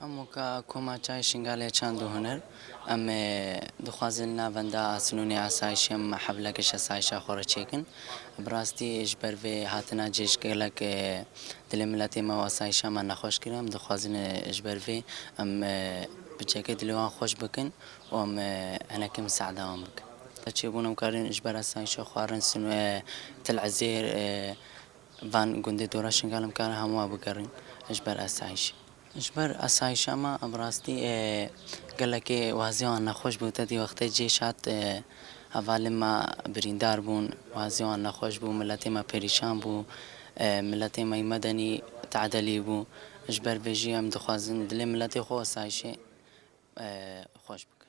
اموکا کما چای شنگالی چند دو هنر ام دخوازن ناوندا اسنونی آسایشم حفلکش آسایش خورد چکن براستی اجبر و هاتنا جیش کلک دل ملتی ما آسایش ما نخوش کردم دخوازن اجبر و ام بچه دلوان خوش بکن و ام انا کم سعده ام بکن چی بونم کارن اجبر آسایش خوارن سنو تلعزیر وان گنده دورا شنگالم کار هموا بکرین اجبر آسایش اجبر آسایش ما براستی قال که وازیان نخوش بود دی وقت جیشات اول ما بریندار بون وازیان نخوش بود ملت ما پریشان بود ملت ما مدنی تعدلی بود اجبر بجی هم دخوازن دل ملت خو آسایش خوش بکن